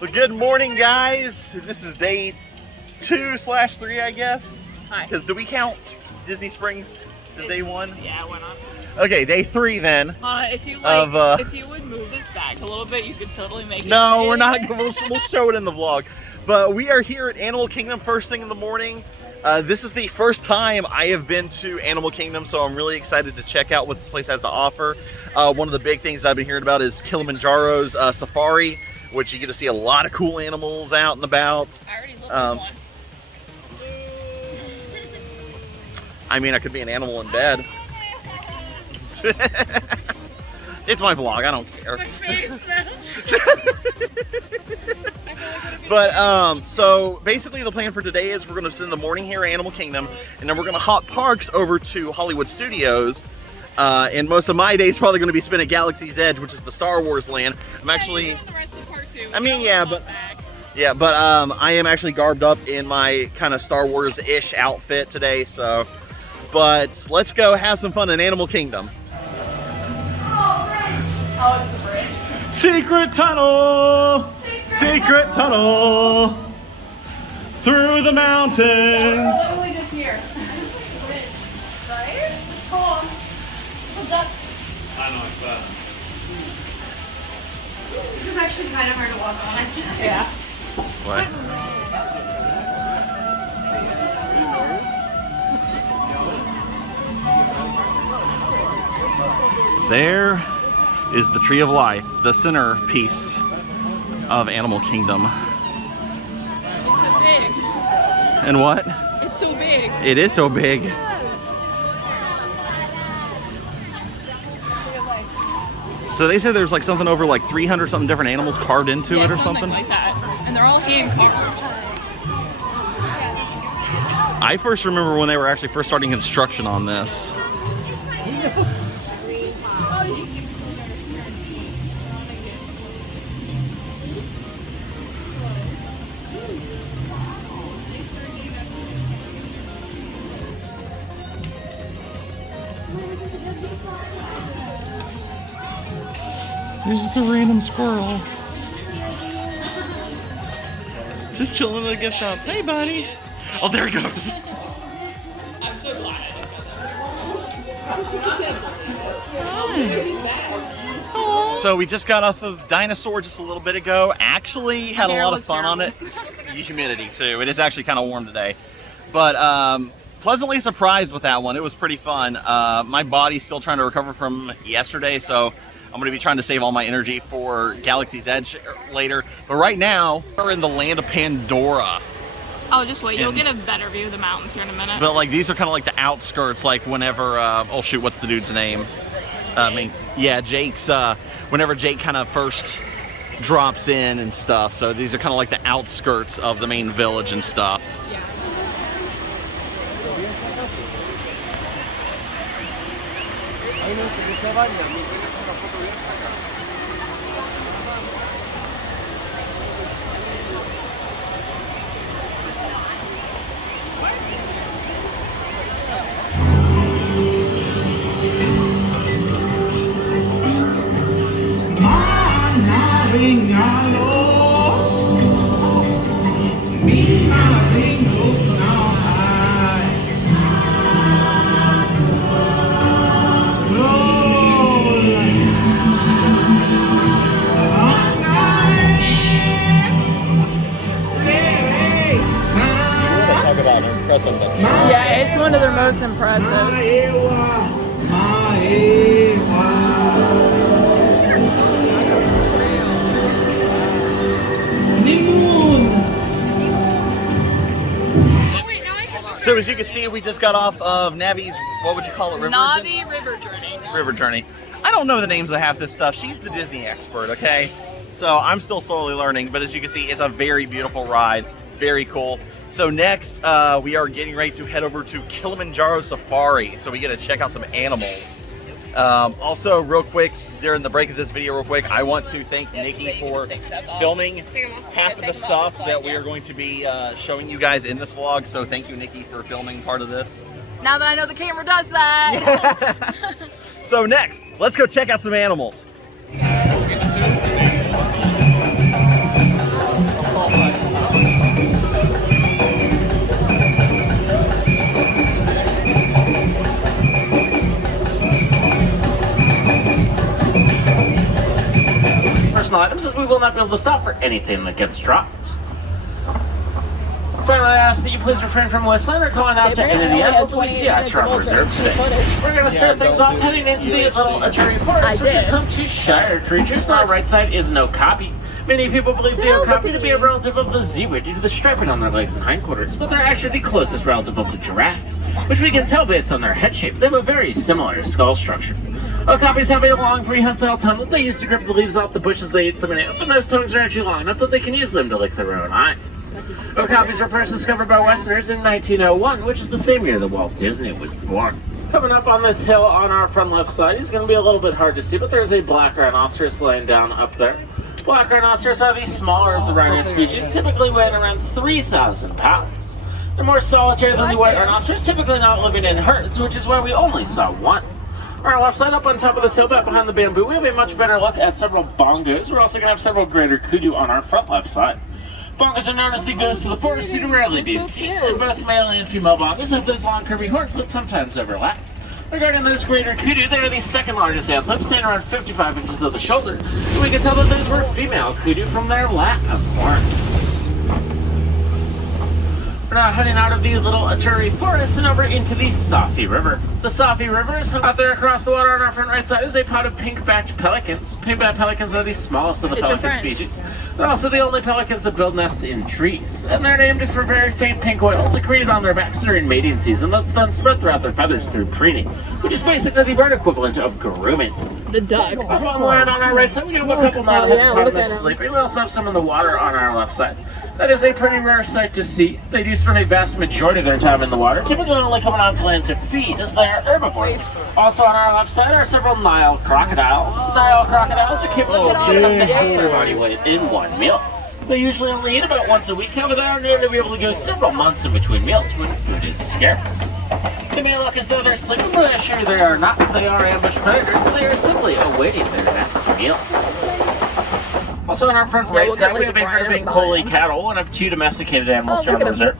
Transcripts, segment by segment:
Well, good morning, guys. This is day 2/3, I guess. Hi. Because do we count Disney Springs as day 1? Yeah, why not? Okay, day 3 then. If you like, if you would move this back a little bit, you could totally make it. No, we're not. We'll show it in the vlog. But we are here at Animal Kingdom first thing in the morning. This is the first time I have been to Animal Kingdom, so I'm really excited to check out what this place has to offer. One of the big things I've been hearing about is Kilimanjaro's safari, which you get to see a lot of cool animals out and about. I already looked at one. I mean, I could be an animal in bed. It's my vlog, I don't care. My face But so basically the plan for today is we're going to spend the morning here at Animal Kingdom, and then we're going to hop parks over to Hollywood Studios. And most of my day is probably going to be spent at Galaxy's Edge, which is the Star Wars land. I'm actually. The rest of the park too. I mean, yeah, but I am actually garbed up in my kind of Star Wars-ish outfit today. So, but let's go have some fun in Animal Kingdom. Oh, it's the bridge. Secret tunnel, secret tunnel through the mountains. We're literally just here. Right? Come on. What's up? I know it's bad. This is actually kind of hard to walk on. Yeah. What? There is the Tree of Life, the centerpiece of Animal Kingdom. It's so big. And what? It's so big. It is so big. So they said there's like something over like 300 something different animals carved into it or something? Like that. And they're all hand carved. I first remember when they were actually first starting construction on this. There's just a random squirrel. Just chilling in the gift shop. Hey, buddy. Oh, there he goes. I'm so glad I just got that. So we just got off of Dinosaur just a little bit ago. Actually had a lot of fun on it. Humidity too. It is actually kind of warm today. But pleasantly surprised with that one. It was pretty fun. My body's still trying to recover from yesterday, so I'm going to be trying to save all my energy for Galaxy's Edge later. But right now, we're in the land of Pandora. Oh, just wait. You'll get a better view of the mountains here in a minute. But like these are kind of like the outskirts, like whenever, oh shoot, what's the dude's name? I mean, yeah, Jake's, whenever Jake kind of first drops in and stuff. So these are kind of like the outskirts of the main village and stuff. Yeah. Yeah, it's one of their most impressive. So as you can see, we just got off of Navi's, what would you call it? Navi River Journey. River Journey. I don't know the names of half this stuff. She's the Disney expert, okay? So I'm still slowly learning, but as you can see, it's a very beautiful ride. Very cool. So next, we are getting ready to head over to Kilimanjaro Safari. So we get to check out some animals. Also, real quick, during the break of this video, real quick, I want to thank Nikki for filming half of the stuff that we are going to be showing you guys in this vlog. So thank you, Nikki, for filming part of this. Now that I know the camera does that. So next, let's go check out some animals. Personal items, as we will not be able to stop for anything that gets dropped. Finally, I ask that you please refrain from whistling or calling out to any of the animals that we see at Shrub Reserve today. We're going to start things off heading into the little Atari Forest, which is home to Shire creatures. On the right side is an okapi. Many people believe the okapi to be a relative of the zebra due to the striping on their legs and hindquarters, but they're actually the closest relative of the giraffe, which we can tell based on their head shape. They have a very similar skull structure. Okapis have a long prehensile tongue that they use to grip the leaves off the bushes they eat some of, but those tongues are actually long enough that they can use them to lick their own eyes. Okapis were first discovered by Westerners in 1901, which is the same year that Walt Disney was born. Coming up on this hill on our front left side, he's going to be a little bit hard to see, but there's a black rhinoceros laying down up there. Black rhinoceros are the smaller of the rhino species, typically weighing around 3,000 pounds. They're more solitary than the white rhinoceros, typically not living in herds, which is why we only saw one. On our left side, up on top of this hill, back behind the bamboo, we have a much better look at several bongos. We're also going to have several greater kudu on our front left side. Bongos are known as the ghosts of the forest due to rarely being seen, and both male and female bongos have those long curvy horns that sometimes overlap. Regarding those greater kudu, they are the second largest antelopes, standing around 55 inches of the shoulder, and we can tell that those were female kudu from their lack of horns. We're now heading out of the little Aturi Forest and over into the Safi River. The Safi River is out there across the water on our front right side is a pod of pink-backed pelicans. Pink-backed pelicans are the smallest of the pelican species. They're also the only pelicans that build nests in trees. And they're named for very faint pink oils secreted on their backs during mating season that's then spread throughout their feathers through preening, which is basically the bird equivalent of grooming. The duck. Up on the land on our right side, we have a couple now that sleeping. We also have some in the water on our left side. That is a pretty rare sight to see. They do spend a vast majority of their time in the water, typically only coming on land to feed, as they are herbivores. Also on our left side are several Nile crocodiles. Nile crocodiles are capable of eating up to half their body weight in one meal. They usually only eat about once a week, however they are known to be able to go several months in between meals when food is scarce. They may look as though they're sleeping, but I assure you they are not. They are ambush predators, so they are simply awaiting their next meal. Also on our front right side, we have a herd of Bengali cattle, one of two domesticated animals here on the reserve.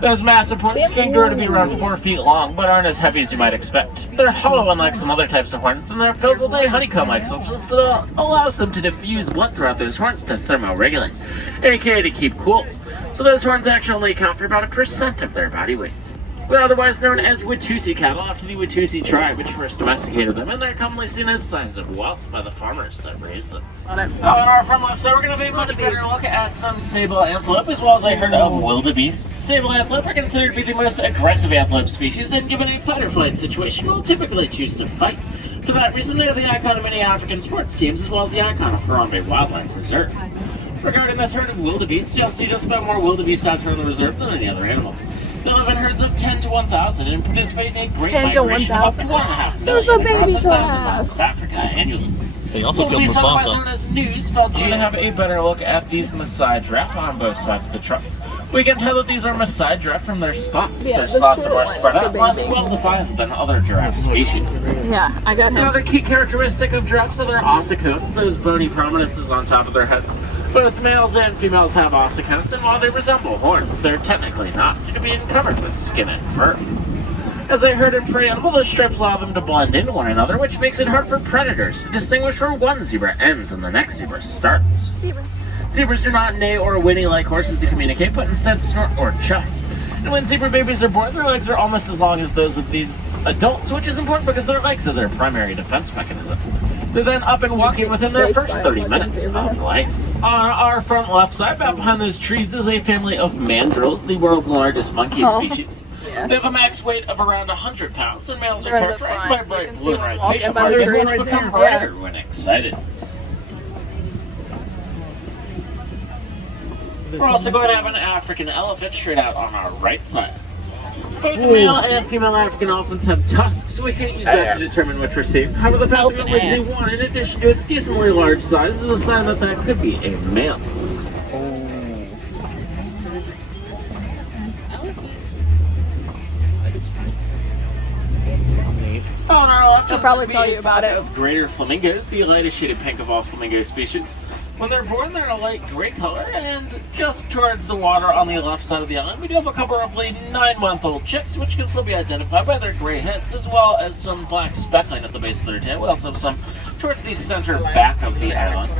Those massive horns can grow to be around 4 feet long, but aren't as heavy as you might expect. They're hollow unlike some other types of horns, and they're filled with a honeycomb-like substance that allows them to diffuse blood throughout those horns to thermoregulate, aka to keep cool. So those horns actually only account for about 1% of their body weight. They're otherwise known as Watusi cattle after the Watusi tribe, which first domesticated them, and they're commonly seen as signs of wealth by the farmers that raise them. On our front left side, we're going to have a much better look at some sable antelope, as well as a herd of wildebeest. Sable antelope are considered to be the most aggressive antelope species, and given a fight-or-flight situation, will typically choose to fight. For that reason, they are the icon of many African sports teams, as well as the icon of Harambe Wildlife Reserve. Regarding this herd of wildebeest, you'll see just about more wildebeest out here on the reserve than any other animal. They live in herds of 10 to 1,000 and participate in a great migration of up to 1.5 million across 1,000 miles of Africa annually. They also killed Wildebeest, otherwise Mufasa. known as news, spelled G, have a better look at these Maasai giraffe on both sides of the trunk. We can tell that these are Maasai giraffe from their spots. Their spots are more spread out, less well-defined than other giraffe species. Yeah, I got him. Another key characteristic of giraffes are their ossicones, those bony prominences on top of their heads. Both males and females have ossicones, and while they resemble horns, they're technically not, due to being covered with skin and fur. As a herd and prey animal, those stripes allow them to blend into one another, which makes it hard for predators to distinguish where one zebra ends and the next zebra starts. Zebras do not neigh or whinny like horses to communicate, but instead snort or chuff. And when zebra babies are born, their legs are almost as long as those of the adults, which is important because their legs are their primary defense mechanism. They're then up and walking within their first 30 minutes of life. On our front left side, back behind those trees, is a family of mandrills, the world's largest monkey species. They have a max weight of around 100 pounds, and males are characterized by bright blue and white facial markings, which become brighter when excited. We're also going to have an African elephant straight out on our right side. Both the male and female African elephants have tusks, so we can't use that to determine which received. However, the fact that it was one, in addition to its decently large size, is a sign that that could be a male. On our He'll probably tell you about it. Of greater flamingos, the lightest shaded pink of all flamingo species. When they're born, they're a light gray color, and just towards the water on the left side of the island, we do have a couple roughly 9-month-old chicks, which can still be identified by their gray heads, as well as some black speckling at the base of their tail. We also have some towards the center back of the island.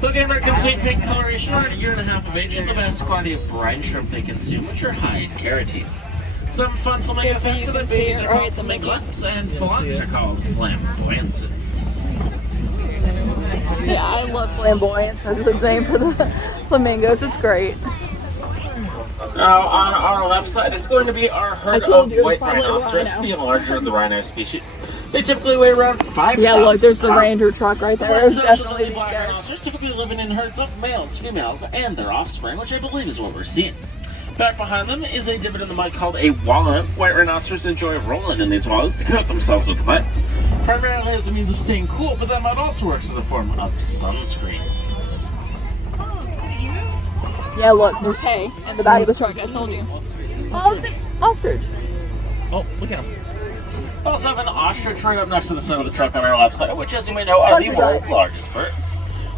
Looking at their complete pink coloration, around a year and a half of age, the vast quantity of brine shrimp they consume, which are high in carotene. Some fun flamingo facts are that babies are called flaminglets, and flocks are called flamboyances. Yeah, I love flamboyance as the name for the flamingos. It's great. Now, on our left side is going to be our herd of white rhinoceros, the larger of the rhino species. They typically weigh around 5 pounds. Yeah, look, there's the ranger truck right there. There's definitely these black guys. rhinoceros typically living in herds of males, females, and their offspring, which I believe is what we're seeing. Back behind them is a divot in the mud called a wallet. White rhinoceros enjoy rolling in these wallows to coat themselves with mud, primarily as a means of staying cool, but that mud also works as a form of sunscreen. Yeah, look, there's hay in the back of the truck, I told you. Oh, it's an ostrich. Oh, look at him. We also have an ostrich right up next to the center of the truck on our left side, which, as you may know, are the world's largest birds.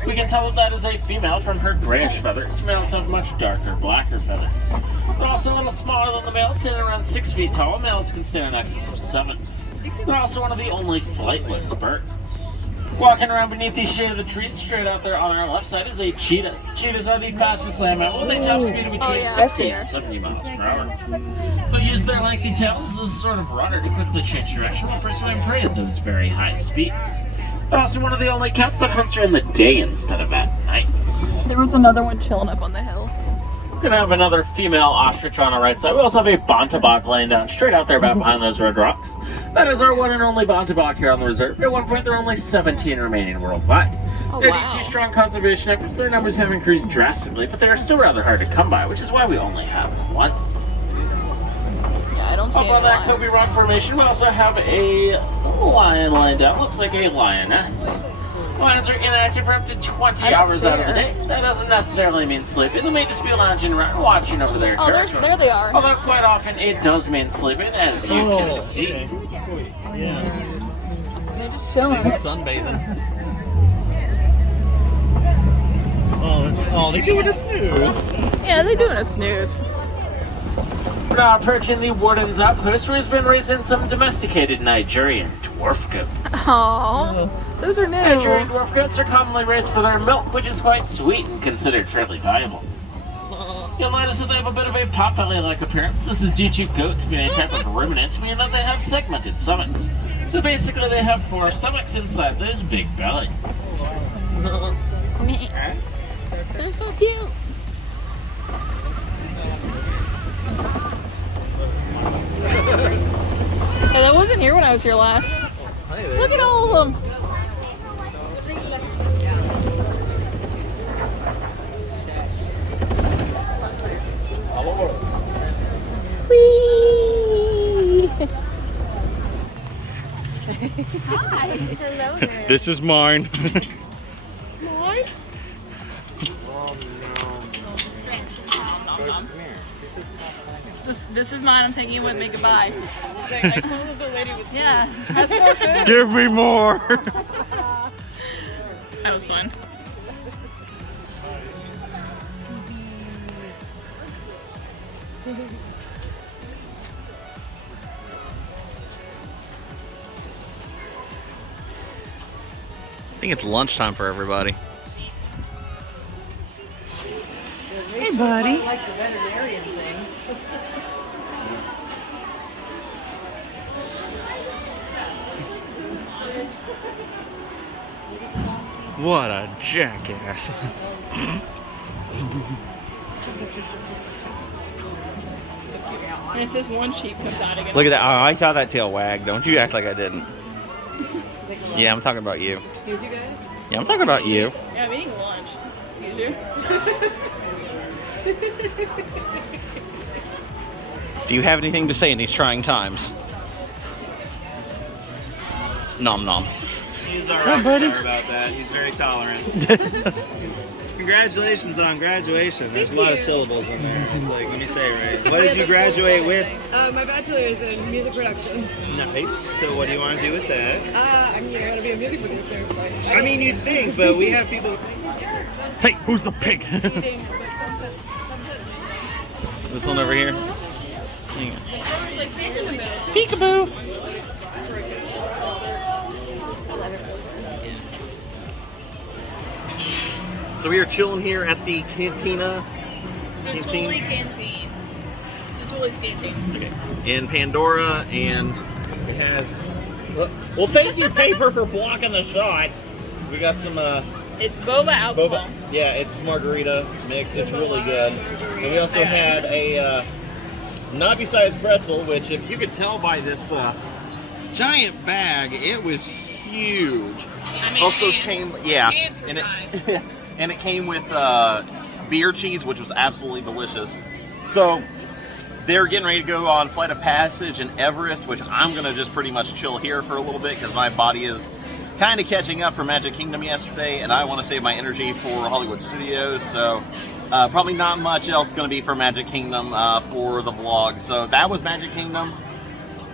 We can tell that that is a female from her grayish feathers. Males have much darker, blacker feathers. They're also a little smaller than the males, standing around 6 feet tall. Males can stand in excess of 7. They're also one of the only flightless birds. Walking around beneath the shade of the trees, straight out there on our left side is a cheetah. Cheetahs are the fastest land mammal with a top speed of between 60 and 70 miles per hour. They'll use their lengthy tails as a sort of rudder to quickly change direction while pursuing prey at those very high speeds. They're also one of the only cats that hunts during the day instead of at night. There was another one chilling up on the hill. We're gonna have another female ostrich on our right side. We also have a bontebok laying down straight out there back behind those red rocks. That is our one and only bontebok here on the reserve. At one point, there are only 17 remaining worldwide. Oh, Due wow. to strong conservation efforts, their numbers have increased drastically, but they are still rather hard to come by, which is why we only have one. Yeah, I don't see Up on that any Kobe lions. Rock formation, we also have a lion lying down. Looks like a lioness. Lions are inactive for up to 20 hours out of the day. That doesn't necessarily mean sleeping. They may just be lounging around, watching over their Oh, territory. there they are. Although quite often it does mean sleeping, as you can see. Yeah. They're just chilling. Sunbathing. Oh, they doing a snooze. Yeah, they're doing a snooze. We're now approaching the Warden's outpost, where he's been raising some domesticated Nigerian dwarf goats. Oh, those are Nigerian new. dwarf goats are commonly raised for their milk, which is quite sweet and considered fairly valuable. You'll notice that they have a bit of a potbelly-like appearance. This is due to goats being a type of ruminant, meaning that they have segmented stomachs. So basically they have 4 stomachs inside those big bellies. They're so cute. Yeah, that wasn't here when I was here last. Look at all of them. Whee! Hi. Hello there. This is mine. Mine? This is mine. I'm taking it with me. Goodbye. I clothed the lady with yeah. That's more food. Give me more. That was fun. I think it's lunchtime for everybody. Hey, buddy. Like the veterinarian thing. What a jackass. And if this one sheep comes out again. Look at that. Oh, I saw that tail wag. Don't you act like I didn't. Yeah, I'm talking about you. Excuse you guys? Yeah, I'm talking about you. Yeah, I'm eating lunch. Excuse you? Do you have anything to say in these trying times? Nom nom. He's our rock star about that. He's very tolerant. congratulations on graduation. There's a lot of syllables in there. It's like, let me say it right. What did you graduate with? My bachelor is in music production. Nice. So what do you want to do with that? I mean, I gotta be a music producer. But I mean, you'd think, but we have people. Hey, who's the pig? This one over here. Peekaboo. So we are chilling here at the cantina. Totally canteen. Totally canteen. Okay. In Pandora, and it has. Well, thank you, Paper, for blocking the shot. We got some. It's boba alcohol. Yeah, it's margarita mix. It's really good. And we also had a Navi-sized pretzel, which, if you could tell by this giant bag, it was huge. I mean, also came, and it and it came with beer cheese, which was absolutely delicious. So they're getting ready to go on Flight of Passage in Everest, which I'm gonna just pretty much chill here for a little bit because my body is kind of catching up from Magic Kingdom yesterday, and I want to save my energy for Hollywood Studios. So probably not much else going to be for Magic Kingdom for the vlog. So that was Magic Kingdom.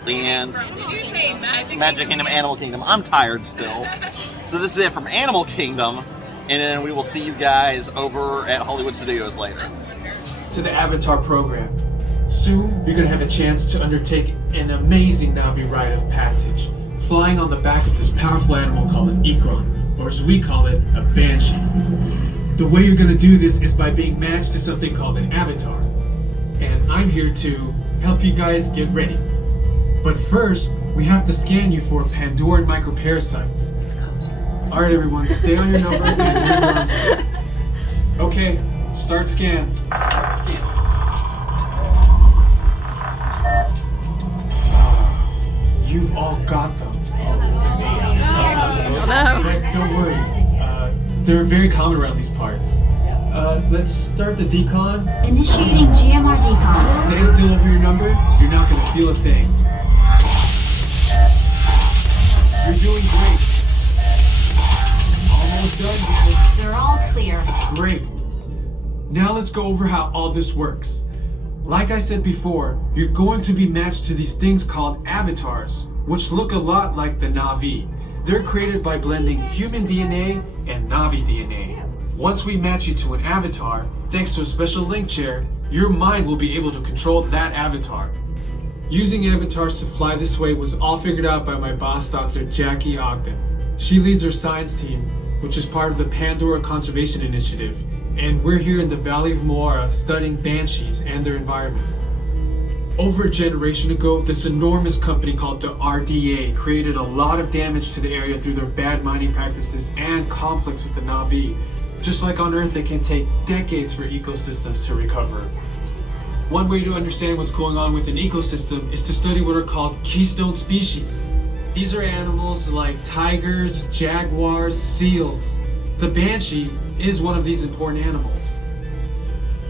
And did you say Magic Kingdom, Animal Kingdom. I'm tired still. So this is it from Animal Kingdom, and then we will see you guys over at Hollywood Studios later. To the Avatar program. Soon, you're going to have a chance to undertake an amazing Navi rite of passage, flying on the back of this powerful animal called an Ikron, or as we call it, a Banshee. The way you're going to do this is by being matched to something called an avatar. And I'm here to help you guys get ready. But first, we have to scan you for Pandoran microparasites. Let's go. Alright everyone, stay on your number and move around screen. Okay, start scan. You've all got them. But don't worry, they're very common around these parts. Let's start the decon. Initiating GMR decon. Stand still over your number. You're not going to feel a thing. You're doing great. Almost done, guys. They're all clear. Great. Now let's go over how all this works. Like I said before, you're going to be matched to these things called avatars, which look a lot like the Navi. They're created by blending human DNA and Navi DNA. Once we match you to an avatar, thanks to a special link chair, your mind will be able to control that avatar. Using avatars to fly this way was all figured out by my boss, Dr. Jackie Ogden. She leads our science team, which is part of the Pandora Conservation Initiative, and we're here in the Valley of Moara studying banshees and their environment. Over a generation ago, this enormous company called the RDA created a lot of damage to the area through their bad mining practices and conflicts with the Navi. Just like on Earth, it can take decades for ecosystems to recover. One way to understand what's going on with an ecosystem is to study what are called keystone species. These are animals like tigers, jaguars, seals. The banshee is one of these important animals.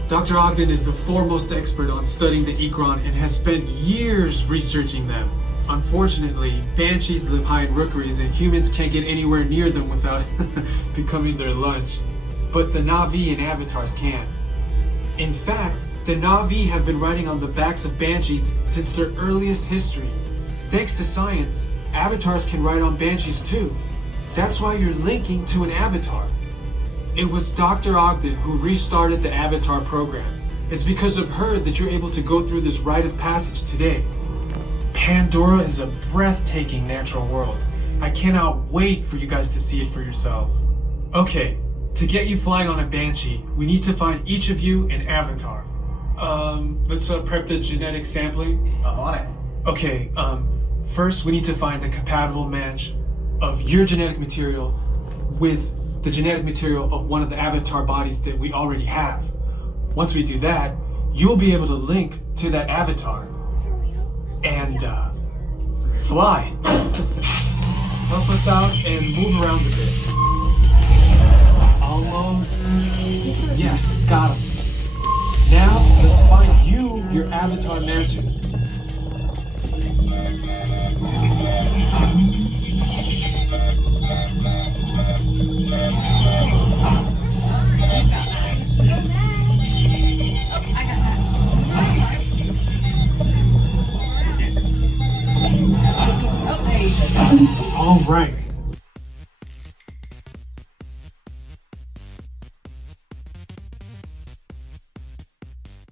Dr. Ogden is the foremost expert on studying the Ikron and has spent years researching them. Unfortunately, banshees live high in rookeries and humans can't get anywhere near them without becoming their lunch. But the Navi and avatars can. In fact, the Navi have been riding on the backs of banshees since their earliest history. Thanks to science, avatars can ride on banshees too. That's why you're linking to an avatar. It was Dr. Ogden who restarted the Avatar program. It's because of her that you're able to go through this rite of passage today. Pandora is a breathtaking natural world. I cannot wait for you guys to see it for yourselves. Okay, to get you flying on a Banshee, we need to find each of you an avatar. Let's prep the genetic sampling. I'm on it. Okay, first we need to find a compatible match of your genetic material with the genetic material of one of the avatar bodies that we already have. Once we do that, you'll be able to link to that avatar and fly. Help us out and move around a bit. Almost. Yes, got him. Now, let's find you your avatar matches. All right,